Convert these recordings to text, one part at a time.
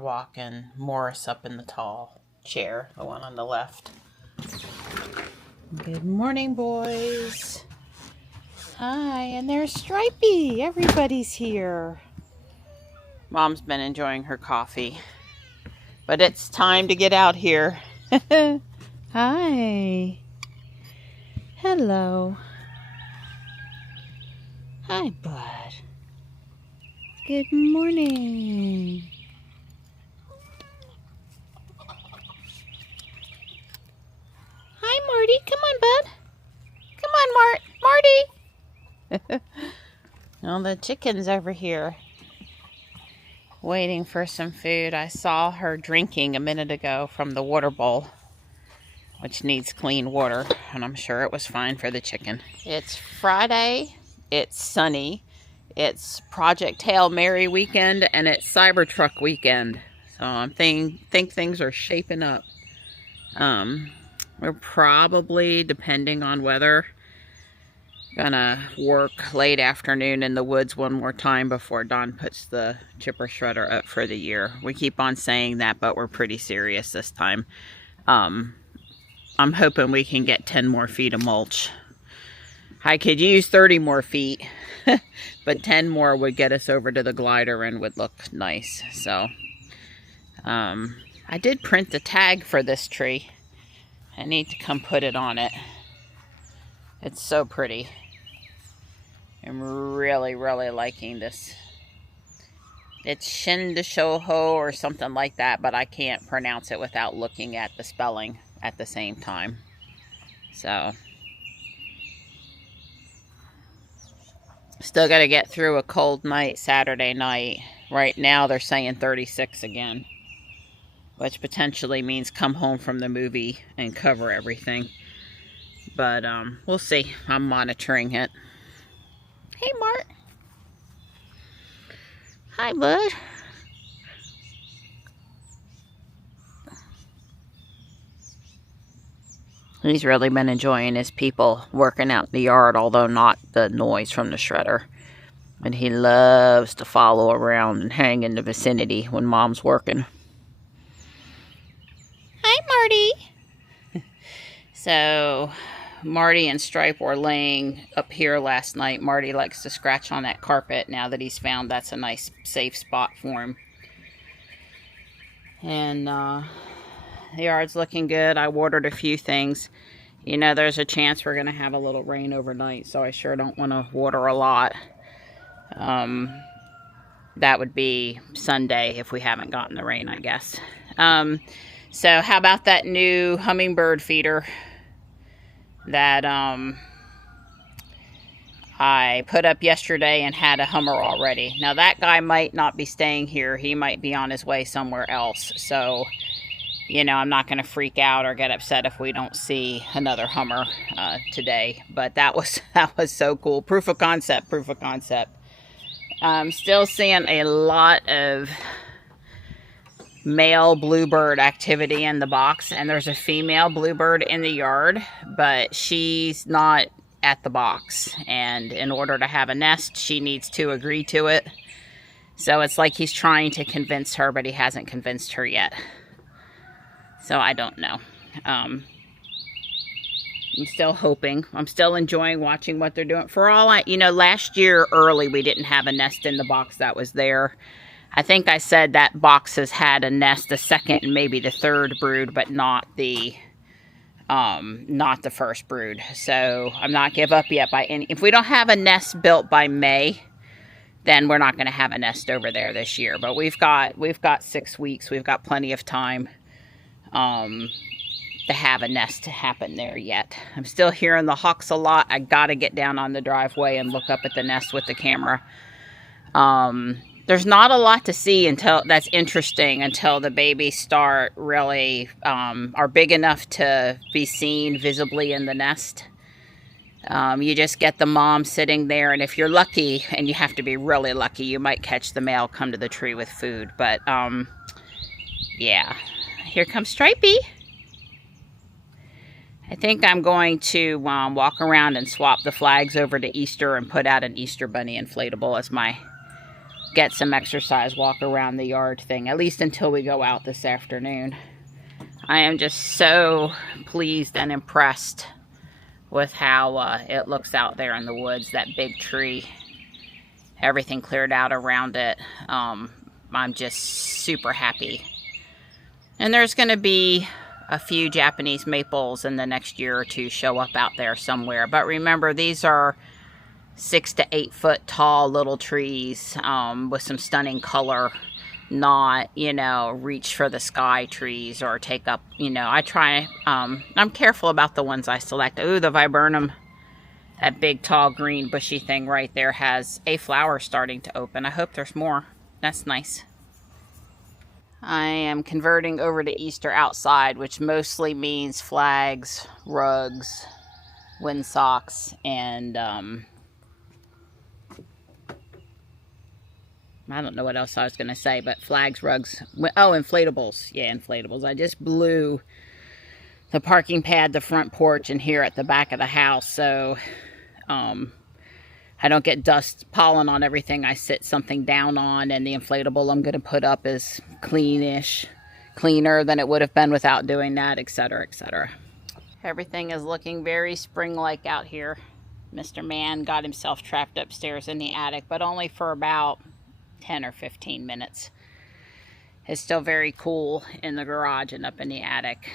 boardwalk and Morris up in the tall chair, the one on the left. Good morning, boys. Hi, and there's Stripey. Everybody's here. Mom's been enjoying her coffee, but it's time to get out here. Hi. Hello. Hi, bud. Good morning. Hi, Marty. Come on, bud. Come on, Marty. Well, the chicken's over here waiting for some food. I saw her drinking a minute ago from the water bowl, which needs clean water, and I'm sure it was fine for the chicken. It's Friday. It's sunny. It's Project Hail Mary weekend, and it's Cybertruck weekend. So I think things are shaping up. We're probably, depending on weather, gonna work late afternoon in the woods one more time before Dawn puts the chipper shredder up for the year. We keep on saying that, but we're pretty serious this time. I'm hoping we can get 10 more feet of mulch. I could use 30 more feet, but 10 more would get us over to the glider and would look nice. So, I did print the tag for this tree. I need to come put it on it. It's so pretty. I'm really, really liking this. It's Shindashoho or something like that, but I can't pronounce it without looking at the spelling at the same time. So, still got to get through a cold night Saturday night. Right now they're saying 36 again, which potentially means come home from the movie and cover everything. But we'll see. I'm monitoring it. Hey, Mart. Hi, bud. He's really been enjoying his people working out in the yard, although not the noise from the shredder. And he loves to follow around and hang in the vicinity when Mom's working. Hi, Marty. So, Marty and Stripe were laying up here last night. Marty likes to scratch on that carpet now that he's found that's a nice, safe spot for him. And, the yard's looking good. I watered a few things. You know, there's a chance we're going to have a little rain overnight, so I sure don't want to water a lot. That would be Sunday if we haven't gotten the rain, I guess. So how about that new hummingbird feeder that I put up yesterday and had a hummer already. Now that guy might not be staying here. He might be on his way somewhere else. So, you know, I'm not going to freak out or get upset if we don't see another hummer today. But that was so cool. Proof of concept. I'm still seeing a lot of male bluebird activity in the box, and there's a female bluebird in the yard, but she's not at the box. And in order to have a nest, she needs to agree to it. So it's like he's trying to convince her, but he hasn't convinced her yet. So I don't know. I'm still hoping. I'm still enjoying watching what they're doing. For all I, you know, last year early, we didn't have a nest in the box that was there. I think I said that box has had a nest, the second and maybe the third brood, but not the first brood. So I'm not give up yet by any. If we don't have a nest built by May, then we're not going to have a nest over there this year. But we've got 6 weeks. We've got plenty of time to have a nest to happen there yet. I'm still hearing the hawks a lot. I got to get down on the driveway and look up at the nest with the camera. There's not a lot to see until that's interesting until the babies start really are big enough to be seen visibly in the nest. You just get the mom sitting there, and if you're lucky, and you have to be really lucky, you might catch the male come to the tree with food. But yeah, here comes Stripey. I think I'm going to walk around and swap the flags over to Easter and put out an Easter bunny inflatable as my get some exercise, walk around the yard thing, at least until we go out this afternoon. I am just so pleased and impressed with how it looks out there in the woods. That big tree, everything cleared out around it. I'm just super happy. And there's going to be a few Japanese maples in the next year or two show up out there somewhere. But remember, these are 6 to 8 foot tall little trees with some stunning color. Not, you know, reach for the sky trees or take up, you know, I'm careful about the ones I select. Ooh, the viburnum, that big tall green bushy thing right there has a flower starting to open. I hope there's more. That's nice. I am converting over to Easter outside, which mostly means flags, rugs, windsocks, and I don't know what else I was going to say, but flags, rugs, oh, inflatables. Yeah, inflatables. I just blew the parking pad, the front porch, and here at the back of the house, so I don't get dust, pollen on everything I sit something down on, and the inflatable I'm going to put up is cleaner than it would have been without doing that, etc., etc. Everything is looking very spring-like out here. Mr. Man got himself trapped upstairs in the attic, but only for about 10 or 15 minutes. It's still very cool in the garage and up in the attic.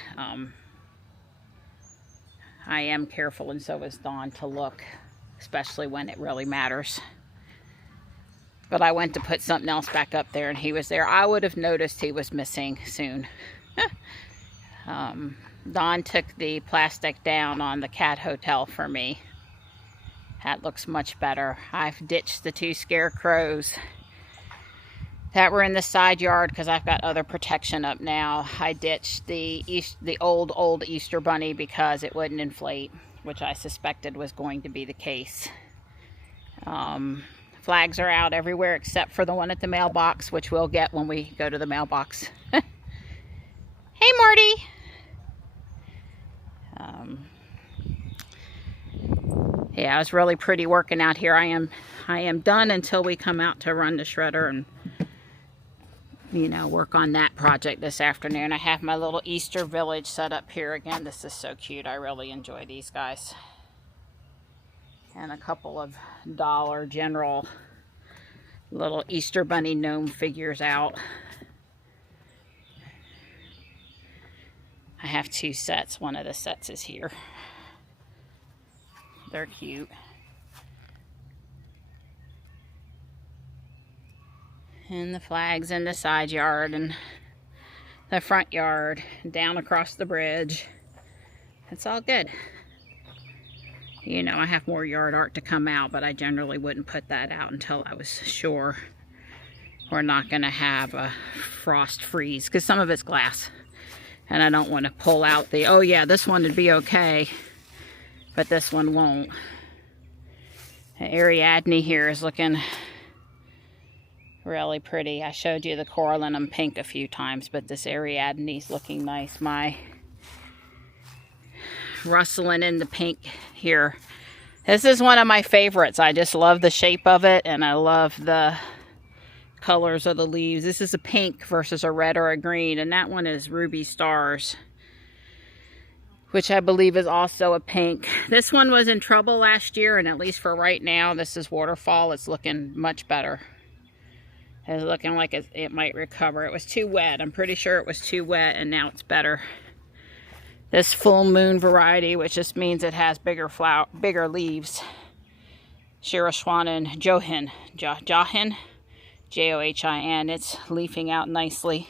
I am careful, and so is Dawn, to look, especially when it really matters. But I went to put something else back up there, and he was there. I would have noticed he was missing soon. Dawn took the plastic down on the cat hotel for me. That looks much better. I've ditched the 2 scarecrows that were in the side yard because I've got other protection up now. I ditched the old Easter bunny because it wouldn't inflate, which I suspected was going to be the case. Flags are out everywhere except for the one at the mailbox, which we'll get when we go to the mailbox. Hey, Marty! Yeah, it was really pretty working out here. I am done until we come out to run the shredder and, you know, work on that project this afternoon. I have my little Easter village set up here again. This is so cute. I really enjoy these guys. And a couple of Dollar General little Easter bunny gnome figures out. I have 2 sets. One of the sets is here. They're cute. And the flags in the side yard and the front yard, down across the bridge. It's all good. You know, I have more yard art to come out, but I generally wouldn't put that out until I was sure we're not going to have a frost freeze, because some of it's glass. And I don't want to pull out the, oh yeah, this one would be okay, but this one won't. The Ariadne here is looking really pretty. I showed you the corallinum pink a few times, but this Ariadne's looking nice. My rustling in the pink here. This is one of my favorites. I just love the shape of it, and I love the colors of the leaves. This is a pink versus a red or a green, and that one is Ruby Stars, which I believe is also a pink. This one was in trouble last year, and at least for right now, this is Waterfall. It's looking much better. It's looking like it might recover. It was too wet. I'm pretty sure it was too wet, and now it's better. This Full Moon variety, which just means it has bigger leaves. Shirashwanan Johin. Johin. It's leafing out nicely.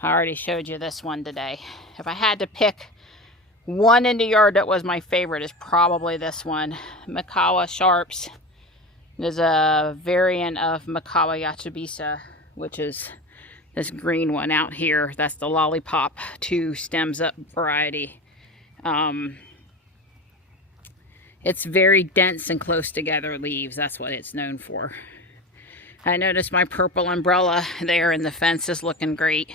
I already showed you this one today. If I had to pick one in the yard that was my favorite, is probably this one. Mikawa Sharps. There's a variant of Mikawa Yachibisa, which is this green one out here. That's the Lollipop 2 stems up variety. It's very dense and close together leaves. That's what it's known for. I noticed my purple umbrella there in the fence is looking great.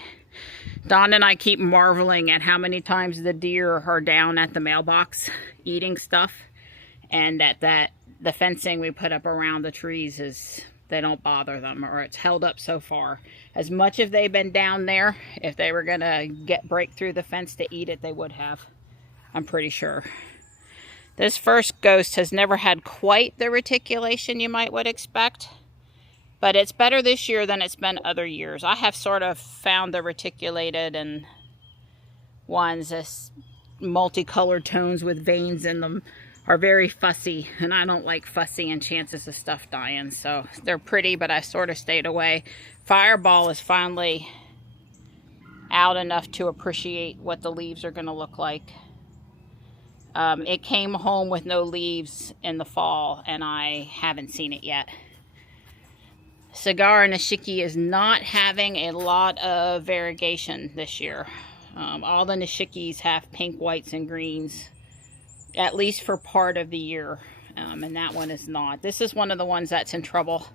Dawn and I keep marveling at how many times the deer are down at the mailbox eating stuff, and that the fencing we put up around the trees is they don't bother them, or it's held up so far. As much as they've been down there, if they were gonna break through the fence to eat it, they would have. I'm pretty sure. This first ghost has never had quite the reticulation you would expect, but it's better this year than it's been other years. I have sort of found the reticulated and ones as multicolored tones with veins in them are very fussy, and I don't like fussy and chances of stuff dying. So they're pretty, but I sort of stayed away. Fireball is finally out enough to appreciate what the leaves are going to look like. It came home with no leaves in the fall, and I haven't seen it yet. Cigar Nishiki is not having a lot of variegation this year. All the Nishikis have pink, whites, and greens, at least for part of the year, and that one is not. This is one of the ones that's in trouble.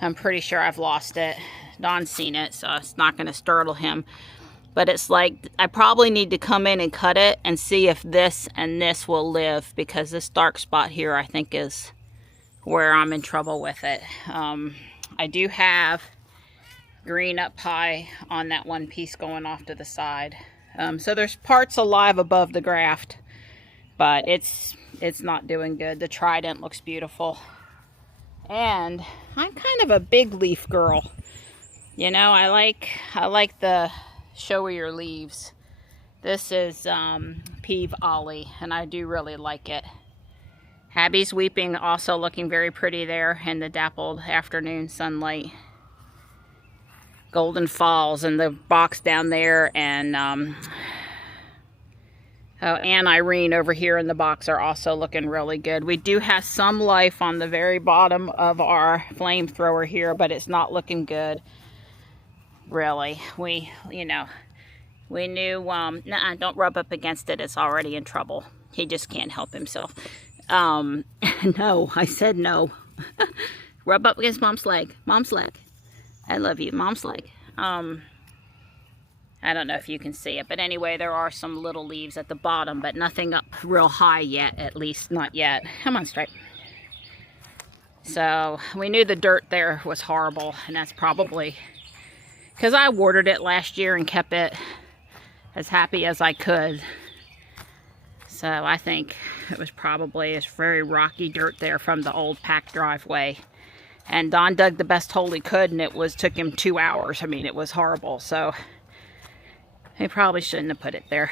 I'm pretty sure I've lost it. Don's seen it, so it's not going to startle him. But it's like, I probably need to come in and cut it and see if this and this will live, because this dark spot here, I think, is where I'm in trouble with it. I do have green up high on that one piece going off to the side. So there's parts alive above the graft, but it's not doing good. The trident looks beautiful. And I'm kind of a big leaf girl. You know, I like the showier leaves. This is Peeve Ollie, and I do really like it. Abby's Weeping also looking very pretty there in the dappled afternoon sunlight. Golden Falls in the box down there, and and Irene over here in the box are also looking really good. We do have some life on the very bottom of our flamethrower here, but it's not looking good, really. We knew, nah, don't rub up against it. It's already in trouble. He just can't help himself. No, I said no. Rub up against Mom's leg. Mom's leg. I love you, Mom's leg. I don't know if you can see it, but anyway, there are some little leaves at the bottom, but nothing up real high yet, at least not yet. Come on, Stripe. So we knew the dirt there was horrible, and that's probably because I watered it last year and kept it as happy as I could. So I think it was probably this very rocky dirt there from the old packed driveway. And Don dug the best hole he could, and took him 2 hours. I mean, it was horrible. So he probably shouldn't have put it there.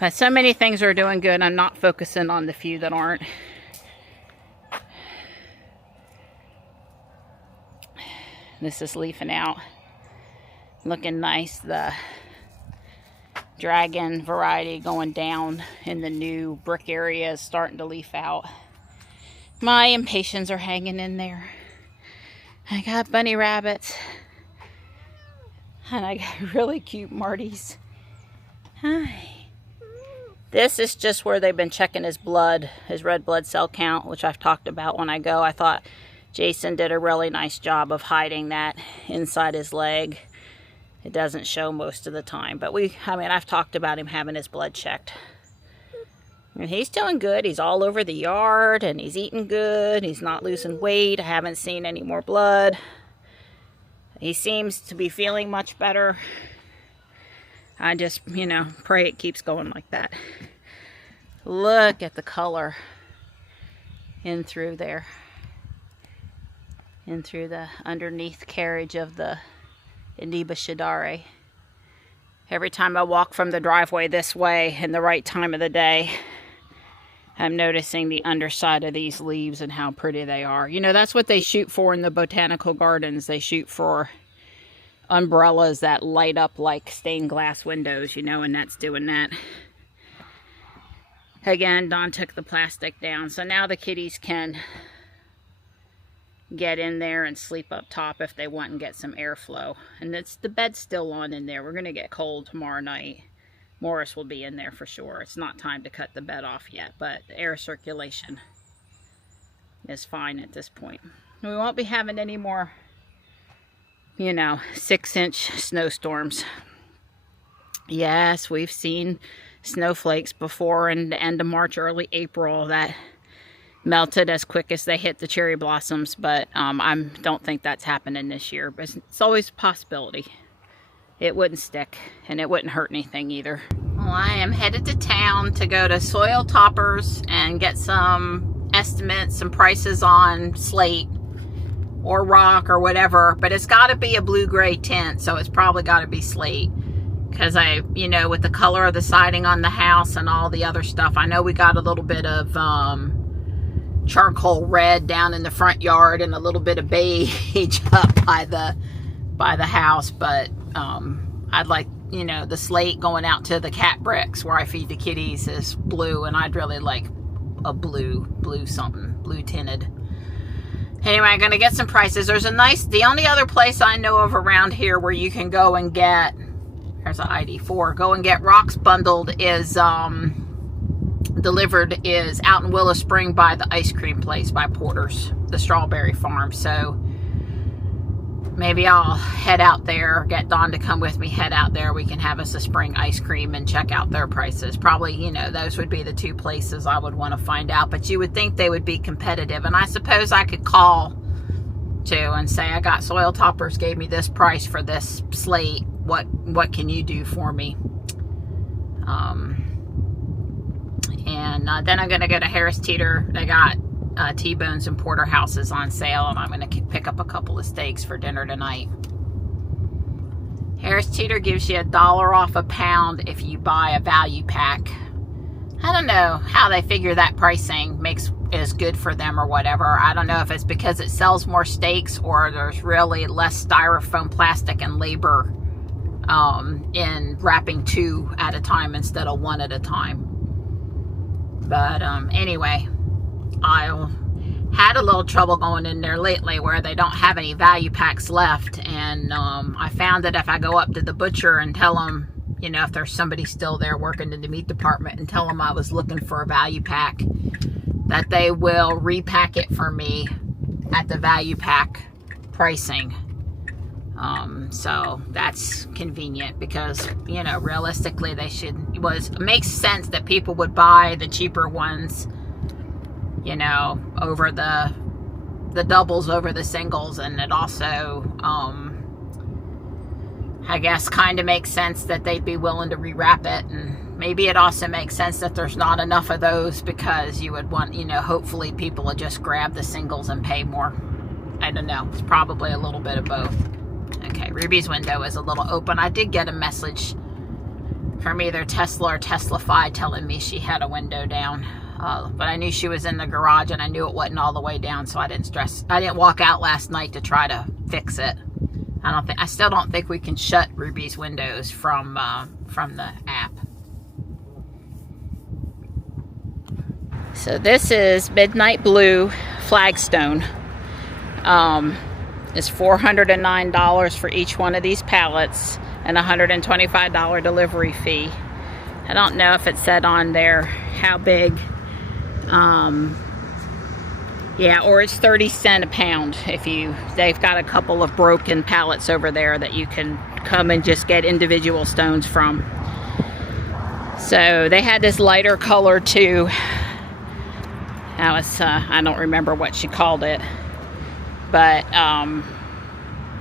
But so many things are doing good. I'm not focusing on the few that aren't. This is leafing out. Looking nice. The dragon variety going down in the new brick area is starting to leaf out. My impatiens are hanging in there. I got bunny rabbits. And I got really cute Martys. Hi. This is just where they've been checking his blood, his red blood cell count, which I've talked about when I go. I thought Jason did a really nice job of hiding that inside his leg. It doesn't show most of the time, but I've talked about him having his blood checked. And he's doing good. He's all over the yard, and he's eating good. He's not losing weight. I haven't seen any more blood. He seems to be feeling much better. I just, pray it keeps going like that. Look at the color in through there. In through the underneath carriage of the Indiba Shadare. Every time I walk from the driveway this way in the right time of the day, I'm noticing the underside of these leaves and how pretty they are. That's what they shoot for in the botanical gardens. They shoot for umbrellas that light up like stained glass windows, and that's doing that. Again, Don took the plastic down, so now the kitties can get in there and sleep up top if they want and get some airflow. And the bed's still on in there. We're going to get cold tomorrow night. Morris will be in there for sure. It's not time to cut the bed off yet, but the air circulation is fine at this point. We won't be having any more, 6-inch snowstorms. Yes, we've seen snowflakes before in the end of March, early April that melted as quick as they hit the cherry blossoms, but I don't think that's happening this year. But it's always a possibility. It wouldn't stick, and it wouldn't hurt anything either. Well, I am headed to town to go to Soil Toppers and get some estimates, some prices on slate or rock or whatever, but it's got to be a blue-gray tint, so it's probably got to be slate. Because you know, with the color of the siding on the house and all the other stuff, I know we got a little bit of charcoal red down in the front yard and a little bit of beige up by the house, but I'd like, you know, the slate going out to the cat bricks where I feed the kitties is blue, and I'd really like a blue tinted. Anyway, I'm gonna get some prices. There's the only other place I know of around here where you can go and get, there's an ID4, go and get rocks bundled is delivered is out in Willow Spring by the ice cream place by Porter's, the strawberry farm. So maybe I'll head out there, get Dawn to come with me, head out there. We can have us a spring ice cream and check out their prices. Probably, you know, those would be the two places I would want to find out. But you would think they would be competitive. And I suppose I could call too and say, I got Soil Toppers gave me this price for this slate. What can you do for me? And then I'm going to go to Harris Teeter. They got T-bones and porterhouses on sale, and I'm going to pick up a couple of steaks for dinner tonight. Harris Teeter gives you $1 off a pound if you buy a value pack. I don't know how they figure that pricing is good for them or whatever. I don't know if it's because it sells more steaks or there's really less styrofoam, plastic, and labor in wrapping 2 at a time instead of 1 at a time. But anyway, I had a little trouble going in there lately where they don't have any value packs left, and I found that if I go up to the butcher and tell them, you know, if there's somebody still there working in the meat department, and tell them I was looking for a value pack, that they will repack it for me at the value pack pricing. So that's convenient because, you know, realistically it makes sense that people would buy the cheaper ones, you know, over the doubles over the singles. And it also, I guess kind of makes sense that they'd be willing to rewrap it. And maybe it also makes sense that there's not enough of those because you would want, you know, hopefully people would just grab the singles and pay more. I don't know. It's probably a little bit of both. Okay, Ruby's window is a little open. I did get a message from either Tesla or Teslafy telling me she had a window down. But I knew she was in the garage and I knew it wasn't all the way down, so I didn't stress. I didn't walk out last night to try to fix it. I still don't think we can shut Ruby's windows from the app. So this is Midnight Blue Flagstone. It's $409 for each one of these pallets and $125 delivery fee. I don't know if it said on there how big. Yeah, or it's 30 cents a pound. They've got a couple of broken pallets over there that you can come and just get individual stones from. So they had this lighter color too. That was, I don't remember what she called it. But, and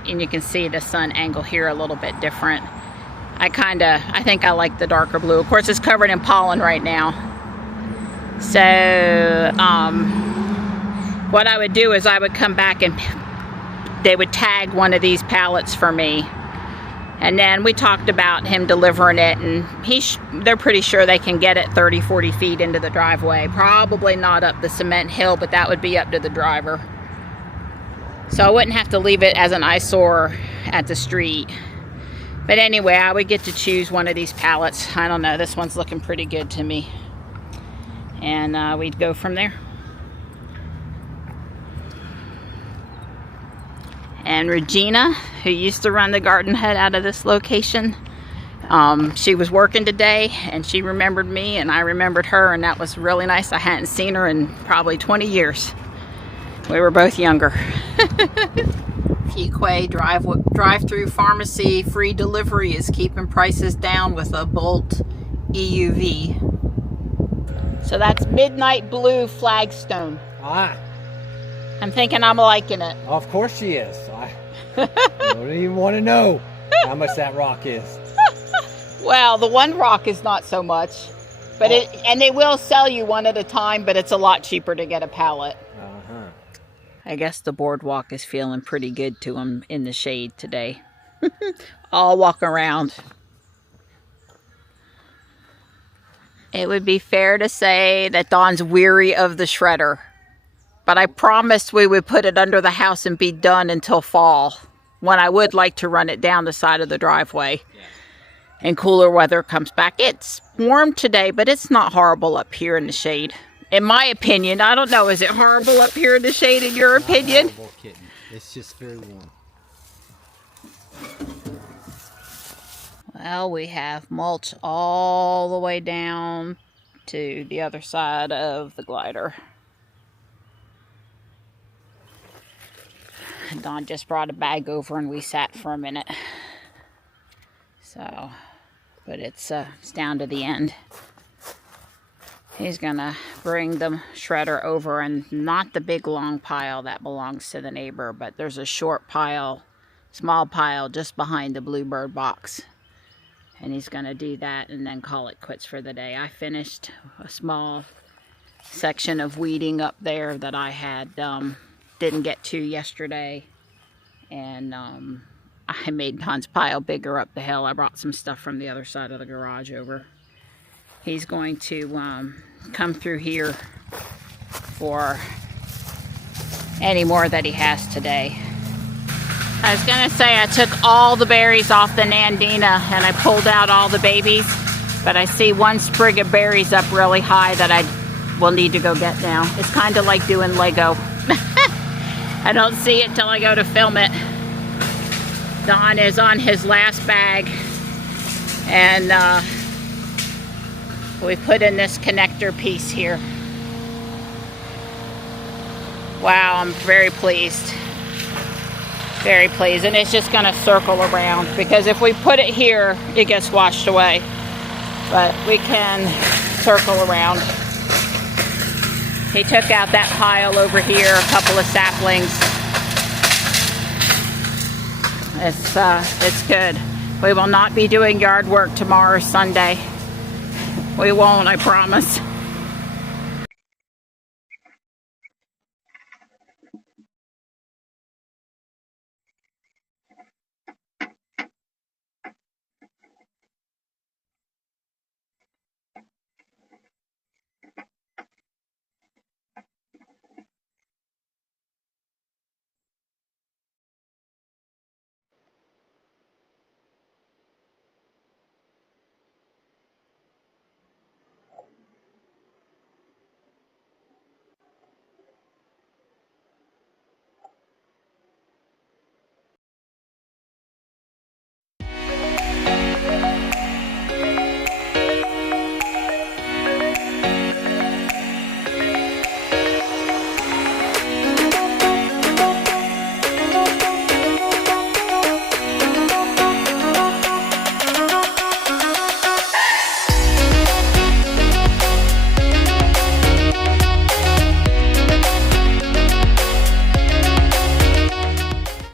you can see the sun angle here a little bit different. I think I like the darker blue. Of course, it's covered in pollen right now. So, what I would do is I would come back and they would tag one of these pallets for me. And then we talked about him delivering it, and they're pretty sure they can get it 30, 40 feet into the driveway. Probably not up the cement hill, but that would be up to the driver. So I wouldn't have to leave it as an eyesore at the street. But anyway, I would get to choose one of these pallets. I don't know, this one's looking pretty good to me. And we'd go from there. And Regina, who used to run the garden hut out of this location, she was working today and she remembered me and I remembered her, and that was really nice. I hadn't seen her in probably 20 years. We were both younger. Fuquay drive-through pharmacy free delivery is keeping prices down with a Bolt EUV. So that's Midnight Blue Flagstone. I'm thinking I'm liking it. Of course she is. I don't even want to know how much that rock is. Well, the one rock is not so much, but and they will sell you one at a time, but it's a lot cheaper to get a pallet. I guess the boardwalk is feeling pretty good to them in the shade today. All walk around. It would be fair to say that Dawn's weary of the shredder, but I promised we would put it under the house and be done until fall, when I would like to run it down the side of the driveway. And cooler weather comes back. It's warm today, but it's not horrible up here in the shade. In my opinion, I don't know. Is it horrible up here in the shade in your opinion? Horrible, kitten. It's just very warm. Well, we have mulch all the way down to the other side of the glider. Dawn just brought a bag over and we sat for a minute. So, but it's down to the end. He's gonna bring the shredder over, and not the big long pile that belongs to the neighbor, but there's a short pile, small pile just behind the bluebird box. And he's gonna do that and then call it quits for the day. I finished a small section of weeding up there that I had didn't get to yesterday, and I made Don's pile bigger up the hill. I brought some stuff from the other side of the garage over. He's going to come through here for any more that he has today. I was going to say I took all the berries off the Nandina and I pulled out all the babies, but I see one sprig of berries up really high that I will need to go get now. It's kind of like doing Lego. I don't see it till I go to film it. Don is on his last bag, and we put in this connector piece here. Wow, I'm very pleased. Very pleased. And it's just going to circle around, because if we put it here, it gets washed away. But we can circle around. He took out that pile over here, a couple of saplings. It's good. We will not be doing yard work tomorrow, Sunday. We won't, I promise.